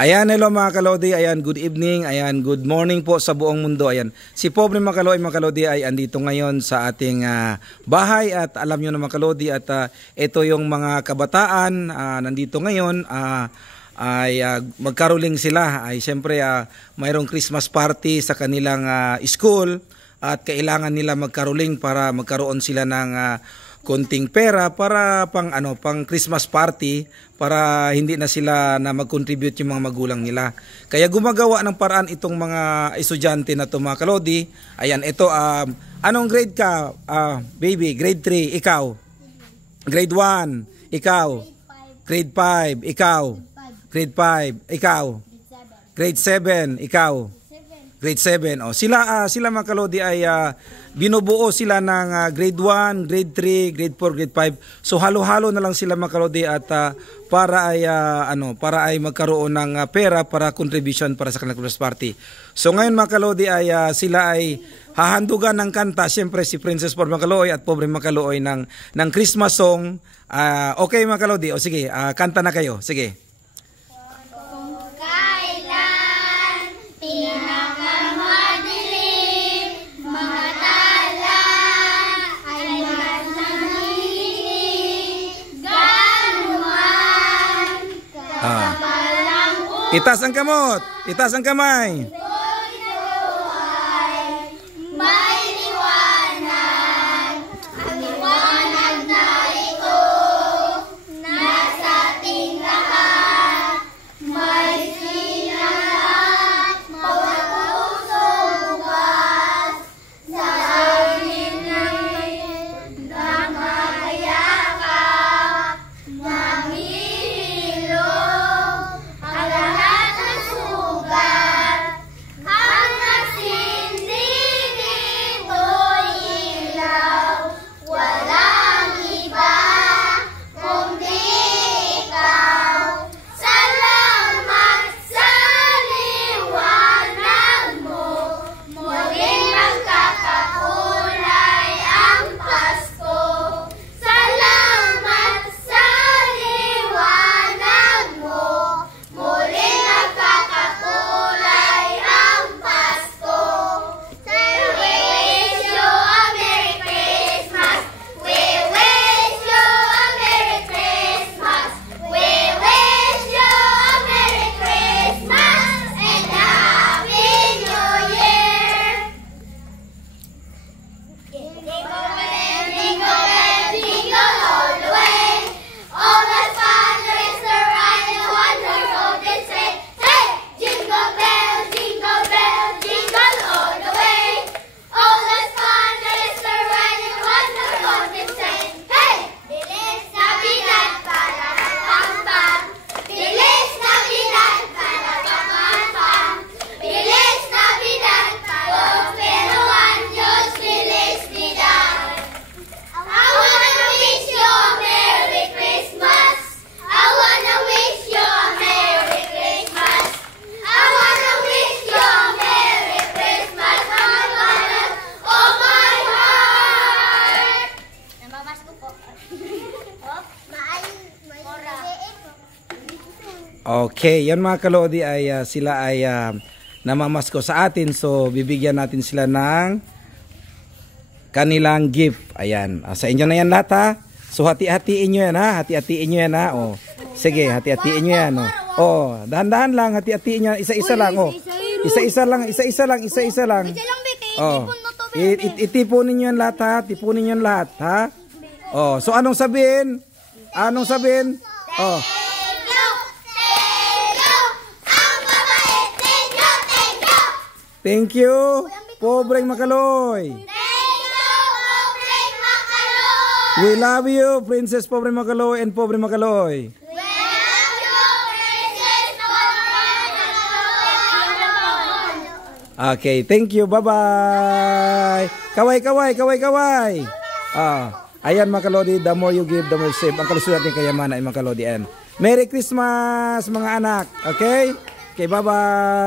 Ayan, hello mga kalodi, ayan, good evening, ayan, good morning po sa buong mundo. Ayan, si Pobre mga kalodi ay andito ngayon sa ating bahay at alam nyo na mga kalodi at ito yung mga kabataan nandito ngayon ay magkaroling sila. Ay siyempre mayroong Christmas party sa kanilang school at kailangan nila magkaroling para magkaroon sila ng konting pera para pang Christmas party para hindi na sila na mag-contribute yung mga magulang nila. Kaya gumagawa ng paraan itong mga estudyante na to mga kalodi. Ayan, ito anong grade ka? Baby, grade 3, ikaw. Grade 1, ikaw. Grade 5, ikaw. Grade 5, ikaw. Grade 7, ikaw. Grade 7. Oh, sila mga kalodi ay binubuo sila ng grade 1, grade 3, grade 4, grade 5. So halo-halo na lang sila mga kalodi at para ay magkaroon ng pera para contribution para sa kanilang Christmas party. So ngayon mga kalodi ay sila ay hahandugan ng kanta, siyempre si Princess Pobre Macaloy at Pobre Macaloy ng Christmas song. Okay mga kalodi, o sige, kanta na kayo. Sige. Itaas ang kamot, itaas ang kamay. May liwanag, ang liwanag na ito, nasa ating lahat. May sinalak, bawat puso bukas, sa amin ay namayakap, namihilo. Okay, yan mga kalodi ay sila ay namamasko sa atin. So bibigyan natin sila ng kanilang gift. Ayan, sa inyo na yan lahat ha. So hati-hatiin nyo yan ha. Hati-hatiin nyo yan ha. Oh. Sige, hati-hatiin nyo yan. Oh, dahan-dahan lang, hati-hatiin nyo. Isa-isa lang. Oh. Isa-isa lang, isa-isa lang, isa-isa lang. Oh. Itipunin nyo yan lahat ha. Tipunin nyo yan lahat ha. Oh, so anong sabihin? Anong sabihin? Oh. Thank you, Pobreng Macaloy. Thank you, Pobreng Macaloy. We love you, Princess Pobre Macaloy and Pobre Macaloy. We love you, Princess Pobre Macaloy. Okay, thank you. Bye-bye. Kaway, kaway, kaway, kaway. Ayan mga kalodi, the more you give, the more you save. Ang kalusulat ng kayamanan ay mga kalodi. Merry Christmas mga anak. Okay? Okay, bye-bye.